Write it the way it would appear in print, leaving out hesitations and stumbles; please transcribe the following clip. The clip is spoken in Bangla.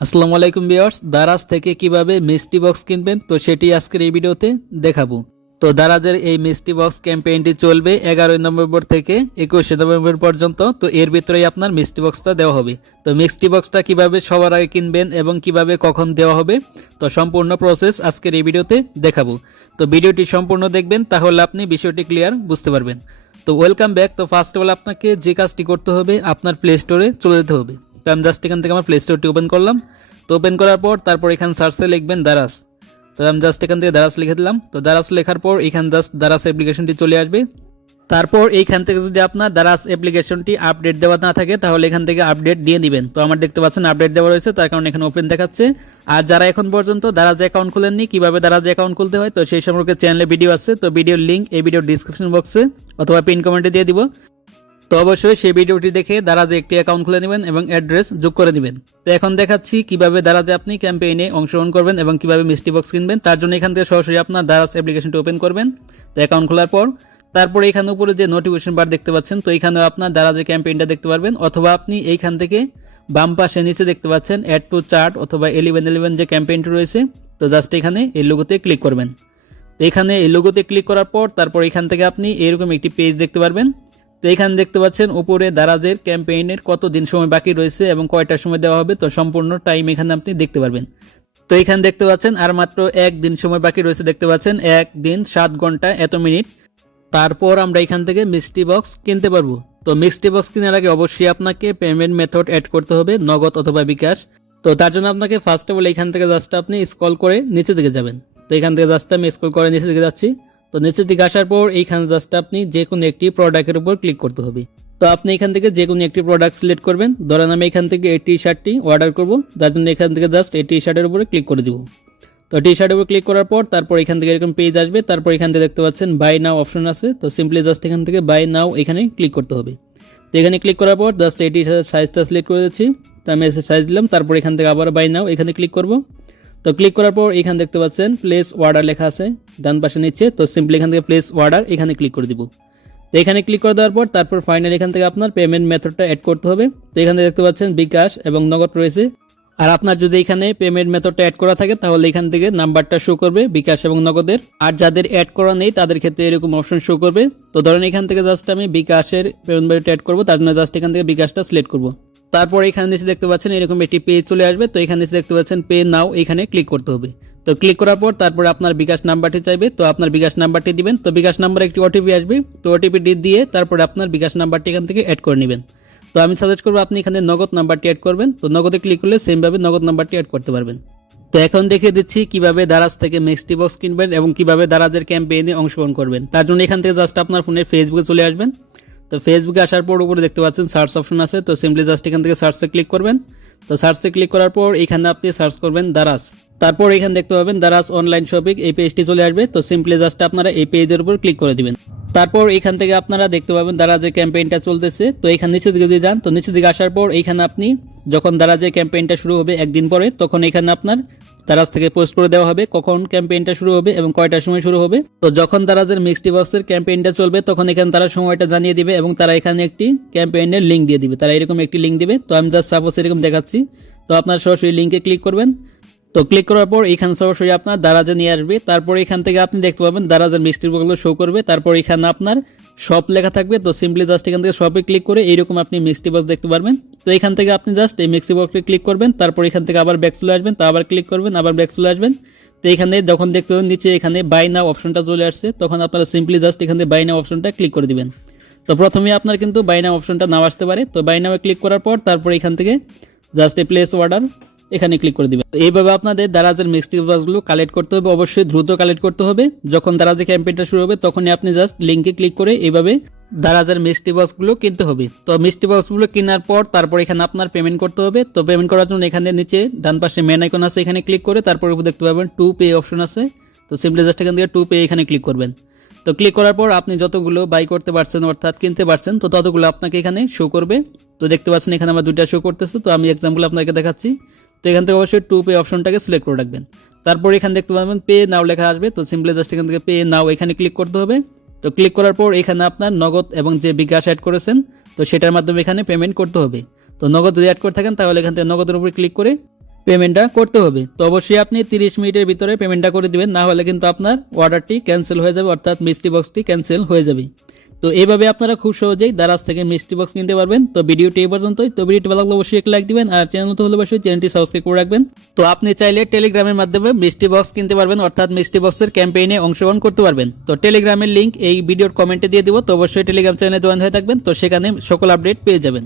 আসসালামু আলাইকুম ভিউয়ার্স, দারাজ থেকে কিভাবে মিষ্টি বক্স কিনবেন তো সেটি আজকের এই ভিডিওতে দেখাবো। তো দারাজের এই মিষ্টি বক্স ক্যাম্পেইনটি চলবে 11 নভেম্বর থেকে 21 নভেম্বর পর্যন্ত। তো এর ভিতরেই আপনার মিষ্টি বক্সটা দেওয়া হবে। তো মিষ্টি বক্সটা কিভাবে সবার আগে কিনবেন এবং কিভাবে কখন দেওয়া হবে তো সম্পূর্ণ প্রসেস আজকের এই ভিডিওতে দেখাবো। তো ভিডিওটি সম্পূর্ণ দেখবেন, তাহলে আপনি বিষয়টি ক্লিয়ার বুঝতে পারবেন। তো ওয়েলকাম ব্যাক। তো ফার্স্ট অফ অল আপনাকে যে কাজটি করতে হবে, আপনার প্লে স্টোরে চলে যেতে হবে। তো আমি জাস্ট এখান থেকে আমার প্লে স্টোরটি ওপেন করলাম। তো ওপেন করার পর তারপর এখানে সার্চে লিখবেন দারাজ। তো আমি জাস্ট এখান থেকে দারাজ লিখে দিলাম। তো দারাজ লেখার পর এখানে জাস্ট দারাজ অ্যাপ্লিকেশনটি চলে আসবে। তারপর এইখান থেকে যদি আপনার দারাজ অ্যাপ্লিকেশনটি আপডেট দেওয়া না থাকে তাহলে এখান থেকে আপডেট দিয়ে দিবেন। তো আমার দেখতে পাচ্ছেন আপডেট দেওয়া রয়েছে, তার কারণে এখানে ওপেন দেখাচ্ছে। আর যারা এখন পর্যন্ত দারাজ অ্যাকাউন্ট খুলেননি, কিভাবে দারাজ অ্যাকাউন্ট খুলতে হয় তো সেই সম্পর্কে চ্যানেলে ভিডিও আছে। তো ভিডিওর লিঙ্ক এই ভিডিওর ডিসক্রিপশন বক্সে অথবা পিন কমেন্টে দিয়ে দিব। তো অবশ্যই সেই ভিডিওটি দেখে দারাজে একটি অ্যাকাউন্ট খুলে নেবেন এবং অ্যাড্রেস যোগ করে নেবেন। তো এখন দেখাচ্ছি কিভাবে দারাজে আপনি ক্যাম্পেইনে অংশগ্রহণ করবেন এবং কিভাবে মিষ্টি বক্স কিনবেন। তার জন্য এখান থেকে সরাসরি আপনার দারাজ অ্যাপ্লিকেশনটি ওপেন করবেন। তো অ্যাকাউন্ট খোলার পর তারপরে এখানে উপরে যে নোটিফিকেশন বার দেখতে পাচ্ছেন, তো এখানেও আপনার দারাজে ক্যাম্পেইনটা দেখতে পারবেন। অথবা আপনি এইখান থেকে বাম পাশে নিচে দেখতে পাচ্ছেন অ্যাড টু চার্ট অথবা 1111 যে ক্যাম্পেইনটি রয়েছে, তো জাস্ট এখানে এই লোগোতে ক্লিক করবেন। তো এখানে এই লোগোতে ক্লিক করার পর তারপর এখান থেকে আপনি এরকম একটি পেজ দেখতে পারবেন। তো এখানে দেখতে পাচ্ছেন উপরে দারাজের ক্যাম্পেইনের কত দিন সময় বাকি রয়েছে এবং কয়টার সময় দেওয়া হবে, তো সম্পূর্ণ টাইম এখানে আপনি দেখতে পারবেন। তো এখানে দেখতে পাচ্ছেন আর মাত্র 1 দিন সময় বাকি রয়েছে, দেখতে পাচ্ছেন 1 দিন 7 ঘন্টা এত মিনিট। তারপর আমরা এখান থেকে মিষ্টি বক্স কিনতে পারবো। তো মিষ্টি বক্স কেনার আগে অবশ্যই আপনাকে পেমেন্ট মেথড অ্যাড করতে হবে, নগদ অথবা বিকাশ। তো তার জন্য আপনাকে ফার্স্ট অফ অল এখান থেকে জাস্ট আপনি স্ক্রল করে নিচে দিকে যাবেন। তো এখান থেকে জাস্ট আমি স্ক্রল করে নিচে দিকে যাচ্ছি। তো নিচের দিকে আসার পর এইখানে জাস্ট আপনি যে কোনো একটি প্রোডাক্টের উপর ক্লিক করতে হবে। তো আপনি এখান থেকে যে কোনো একটি প্রোডাক্ট সিলেক্ট করবেন। ধরেন আমি এখান থেকে এই টি শার্টটি অর্ডার করব, তার জন্য এখান থেকে জাস্ট এই টি শার্টের উপরে ক্লিক করে দিব। তো টি শার্টের উপর ক্লিক করার পর তারপর এখান থেকে এরকম পেজ আসবে। তারপর এখান থেকে দেখতে পাচ্ছেন বাই নাও অপশন আছে। তো সিম্পলি জাস্ট এখান থেকে বাই নাও এখানে ক্লিক করতে হবে। তো এখানে ক্লিক করার পর জাস্ট এই টি শার্টের সাইজটা সিলেক্ট করে দিচ্ছি। তো আমি এসে সাইজ দিলাম। তারপর এখান থেকে আবার বাই নাও এখানে ক্লিক করব। তো ক্লিক করার পর এখানে দেখতে পাচ্ছেন প্লেস অর্ডার লেখা আছে ডান পাশে নিচে। তো সিম্পলি এখান থেকে প্লেস অর্ডার এখানে ক্লিক করে দিব। তো এখানে ক্লিক করে দেওয়ার পর তারপর ফাইনাল এখান থেকে আপনার পেমেন্ট মেথডটা অ্যাড করতে হবে। তো এখানে দেখতে পাচ্ছেন বিকাশ এবং নগদ রয়েছে। আর আপনার যদি এখানে পেমেন্ট মেথডটা অ্যাড করা থাকে তাহলে এখান থেকে নাম্বারটা শো করবে বিকাশ এবং নগদের। আর যাদের অ্যাড করা নেই তাদের ক্ষেত্রে এরকম অপশন শো করবে। তো ধরেন এখান থেকে জাস্ট আমি বিকাশের পেমেন্ট মেথডটা অ্যাড করবো, তার জন্য জাস্ট এখান থেকে বিকাশটা সিলেক্ট করবো। তারপর এখানে নিচে দেখতে পাচ্ছেন এরকম একটি পেজ চলে আসবে। তো এখানে নিচে দেখতে পাচ্ছেন পে নাও এখানে ক্লিক করতে হবে। তো ক্লিক করার পর তারপরে আপনার বিকাশ নাম্বারটি চাইবে। তো আপনার বিকাশ নাম্বারটি দিবেন। তো বিকাশ নাম্বারে একটি ওটিপি আসবে। তো ওটিপি দিয়ে তারপরে আপনার বিকাশ নাম্বারটি এখান থেকে অ্যাড করে নেবেন। তো আমি সাজেস্ট করবো আপনি এখানে নগদ নাম্বারটি অ্যাড করবেন। তো নগদে ক্লিক করলে সেমভাবে নগদ নাম্বারটি অ্যাড করতে পারবেন। তো এখন দেখিয়ে দিচ্ছি কিভাবে দারাজ থেকে মিষ্টি বক্স কিনবেন এবং কিভাবে দারাজের ক্যাম্পেইনে অংশগ্রহণ করবেন। তার জন্য এখান থেকে জাস্ট আপনার ফোনের ফেসবুকে চলে আসবেন। তো ফেসবুকে আসার পর উপরে দেখতে পাচ্ছেন সার্চ অপশন আছে। তো সিম্পলি জাস্ট এখান থেকে সার্চে ক্লিক করবেন। তো সার্চে ক্লিক করার পর এখানে আপনি সার্চ করবেন দারাজ। তারপর এখানে দেখতে পাবেন দারাজ অনলাইন শপিং, এই পেজটি চলে আসবে। তো সিম্পলি জাস্ট আপনারা এই পেজের উপর ক্লিক করে দিবেন। তারপর এখান থেকে আপনারা দেখতে পাবেন দারাজের ক্যাম্পেইনটা চলতেছে। তো এখানে নিচের দিকে যদি যান তো নিচের দিকে আসার পর এইখানে আপনি যখন দারাজের ক্যাম্পেইনটা শুরু হবে একদিন পরে, তখন এখানে আপনার দারাজ থেকে পোস্ট করে দেওয়া হবে কখন ক্যাম্পেইনটা শুরু হবে এবং কয়টার সময় শুরু হবে। তো যখন দারাজের মিষ্টি বক্সের ক্যাম্পেইনটা চলবে তখন এখানে তারা সময়টা জানিয়ে দিবে এবং তারা এখানে একটি ক্যাম্পেইনের লিঙ্ক দিয়ে দিবে। তারা এরকম একটি লিঙ্ক দিবে। তো আমি জাস্ট সাপোজ এরকম দেখাচ্ছি। তো আপনার সরাসরি লিঙ্কে ক্লিক করবেন। তো ক্লিক করার পর এখানে সরাসরি আপনার দারাজে নিয়ে আসবে। তারপর এখান থেকে আপনি দেখতে পাবেন দারাজের মিষ্টি বক্সগুলো শো করবে। তারপর এখানে আপনার শপ লেখা থাকবে। তো সিম্পলি জাস্ট এখান থেকে শপে ক্লিক করে এইরকম আপনি মিষ্টি বক্স দেখতে পারবেন। তো এখান থেকে আপনি জাস্ট এই মিক্সি বক্সে ক্লিক করবেন। তারপর এখান থেকে আবার ব্যাক চলে আসবেন। তো আবার ক্লিক করবেন, আবার ব্যাক চলে আসবেন। তো এখানে যখন দেখতে পাবেন নিচে এখানে বাই নাও অপশনটা চলে আসছে, তখন আপনারা সিম্পলি জাস্ট এখানে বাই নাও অপশনটা ক্লিক করে দিবেন। তো প্রথমে আপনার কিন্তু বাই নাও অপশনটা নাও আসতে পারে। তো বাই নাও ক্লিক করার পর তারপর এখান থেকে জাস্ট এই প্লেস অর্ডার এখানে ক্লিক করে দিবেন। এইভাবে আপনাদের দারাজের মিষ্টি বক্সগুলো কালেক্ট করতে হবে। অবশ্যই দ্রুত কালেক্ট করতে হবে। যখন দারাজের ক্যাম্পেইনটা শুরু হবে তখনই আপনি জাস্ট লিঙ্কে ক্লিক করে এইভাবে দারাজের মিষ্টি বক্সগুলো কিনতে হবে। তো মিষ্টি বক্সগুলো কেনার পর তারপর এখানে আপনার পেমেন্ট করতে হবে। তো পেমেন্ট করার জন্য এখানে নিচে ডান পাশে মেন আইকন আছে, এখানে ক্লিক করে তারপর দেখতে পাবেন টু পে অপশন আছে। তো সিম্পলি জাস্ট এখান থেকে টু পে এখানে ক্লিক করবেন। তো ক্লিক করার পর আপনি যতগুলো বাই করতে পারছেন অর্থাৎ কিনতে পারছেন তো ততগুলো আপনাকে এখানে শো করবে। তো দেখতে পাচ্ছেন এখানে আমার দুইটা শো করতেছে। তো আমি এক্সাম্পল আপনাকে দেখাচ্ছি। তো এখান থেকে অবশ্যই টু পে অপশনটাকে সিলেক্ট করে রাখবেন। তারপর এখানে দেখতে পাবেন পে নাও লেখা আসবে। তো সিম্পলি জাস্ট এখান থেকে পে নাও এখানে ক্লিক করতে হবে। তো ক্লিক করার পর এখানে আপনার নগদ এবং যে বিকাশ অ্যাড করেছেন তো সেটার মাধ্যমে এখানে পেমেন্ট করতে হবে। তো নগদ যদি অ্যাড করে থাকেন তাহলে এখান থেকে নগদের উপরে ক্লিক করে পেমেন্টটা করতে হবে। তো অবশ্যই আপনি 30 মিনিটের ভিতরে পেমেন্টটা করে দিবেন, না হলে কিন্তু আপনার অর্ডারটি ক্যান্সেল হয়ে যাবে, অর্থাৎ মিষ্টি বক্সটি ক্যান্সেল হয়ে যাবে। তো এইভাবে আপনারা খুব সহজেই দারাজ থেকে মিষ্টি বক্স কিনতে পারবেন। তো ভিডিওটি এই পর্যন্তই। তো ভিডিওটি ভালো লাগলে অবশ্যই একটা লাইক দিবেন, আর চ্যানেল নতুন হলে অবশ্যই চ্যানেলটি সাবস্ক্রাইব করে রাখবেন। তো আপনি চাইলে টেলিগ্রামের মাধ্যমে মিষ্টি বক্স কিনতে পারবেন, অর্থাৎ মিষ্টি বক্সের ক্যাম্পেইনে অংশগ্রহণ করতে পারবেন। তো টেলিগ্রামের লিঙ্ক এই ভিডিওর কমেন্টে দিয়ে দিব। তো অবশ্যই টেলিগ্রাম চ্যানেলে জয়েন হয়ে থাকবেন, তো সেখানে সকল আপডেট পেয়ে যাবেন।